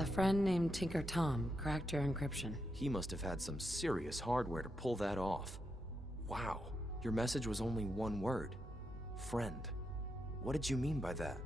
A friend named Tinker Tom cracked your encryption. He must have had some serious hardware to pull that off. Wow, your message was only one word. Friend. What did you mean by that?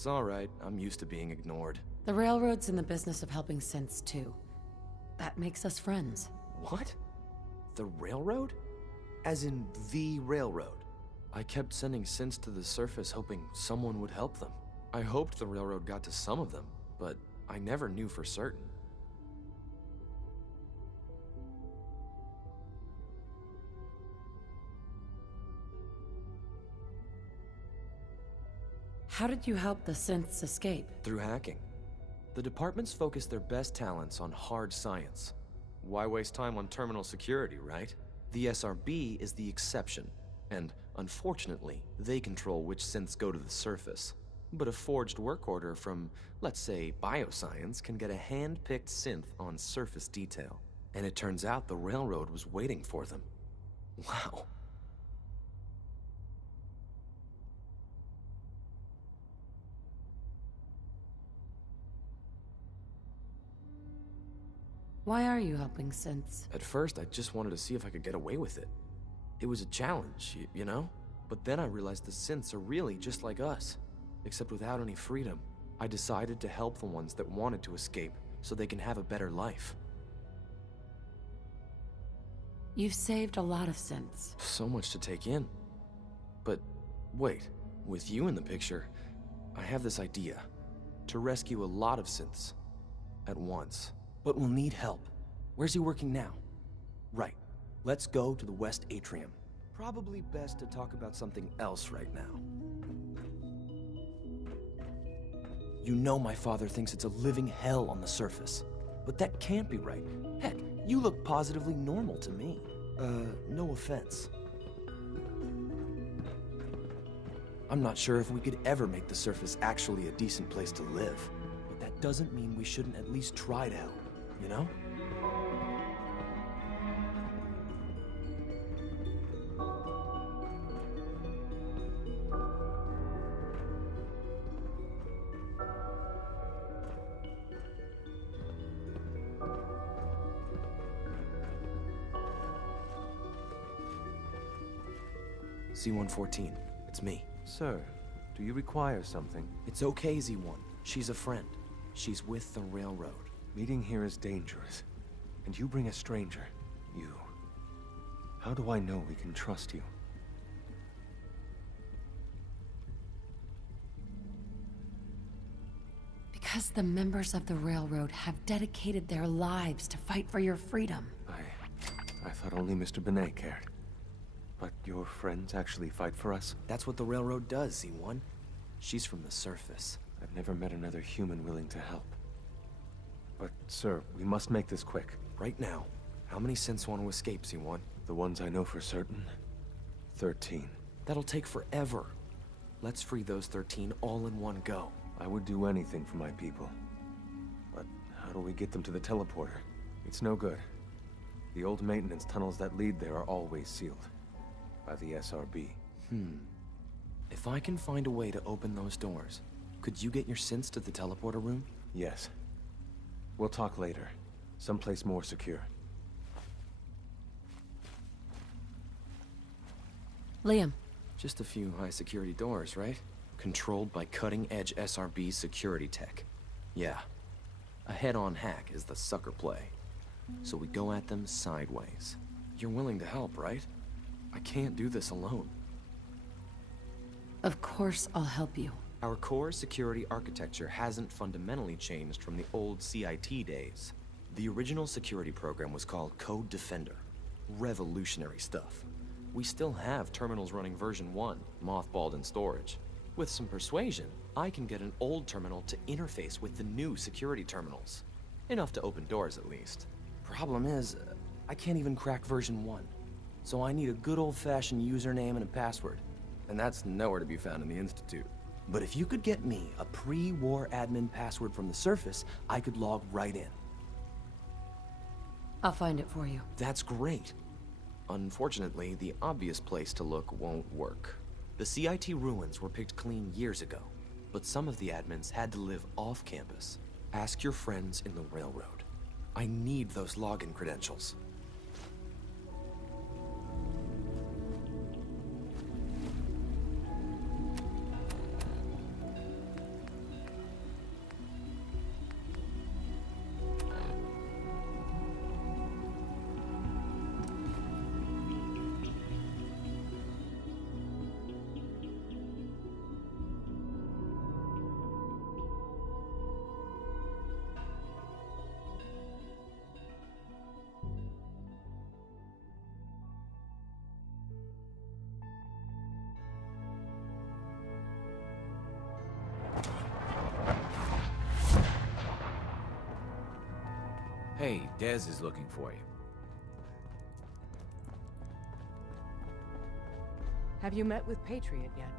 It's alright, I'm used to being ignored. The Railroad's in the business of helping synths too. That makes us friends. What? The Railroad? As in the Railroad? I kept sending synths to the surface hoping someone would help them. I hoped the Railroad got to some of them, but I never knew for certain. How did you help the synths escape? Through hacking. The departments focus their best talents on hard science. Why waste time on terminal security, right? The SRB is the exception, and unfortunately, they control which synths go to the surface. But a forged work order from, let's say, bioscience can get a hand-picked synth on surface detail. And it turns out the Railroad was waiting for them. Wow. Why are you helping synths? At first, I just wanted to see if I could get away with it. It was a challenge, you know? But then I realized the synths are really just like us, except without any freedom. I decided to help the ones that wanted to escape, so they can have a better life. You've saved a lot of synths. So much to take in. But wait, with you in the picture, I have this idea. To rescue a lot of synths at once. But we'll need help. Where's he working now? Right. Let's go to the West Atrium. Probably best to talk about something else right now. You know my father thinks it's a living hell on the surface. But that can't be right. Heck, you look positively normal to me. No offense. I'm not sure if we could ever make the surface actually a decent place to live. But that doesn't mean we shouldn't at least try to help, you know? C-114, it's me. Sir, do you require something? It's okay, Z1. She's a friend. She's with the Railroad. Meeting here is dangerous. And you bring a stranger. You. How do I know we can trust you? Because the members of the Railroad have dedicated their lives to fight for your freedom. I thought only Mr. Benet cared. But your friends actually fight for us? That's what the Railroad does, Z1. She's from the surface. I've never met another human willing to help. But, sir, we must make this quick. Right now, how many synths want to escape, Z1? The ones I know for certain? 13. That'll take forever. Let's free those 13 all in one go. I would do anything for my people. But how do we get them to the teleporter? It's no good. The old maintenance tunnels that lead there are always sealed. By the SRB. If I can find a way to open those doors, could you get your synths to the teleporter room? Yes. We'll talk later. Someplace more secure. Liam. Just a few high-security doors, right? Controlled by cutting-edge SRB security tech. Yeah. A head-on hack is the sucker play. So we go at them sideways. You're willing to help, right? I can't do this alone. Of course I'll help you. Our core security architecture hasn't fundamentally changed from the old CIT days. The original security program was called Code Defender. Revolutionary stuff. We still have terminals running version 1, mothballed in storage. With some persuasion, I can get an old terminal to interface with the new security terminals. Enough to open doors, at least. Problem is, I can't even crack version 1. So I need a good old-fashioned username and a password. And that's nowhere to be found in the Institute. But if you could get me a pre-war admin password from the surface, I could log right in. I'll find it for you. That's great. Unfortunately, the obvious place to look won't work. The CIT ruins were picked clean years ago, but some of the admins had to live off campus. Ask your friends in the Railroad. I need those login credentials. Hey, Dez is looking for you. Have you met with Patriot yet?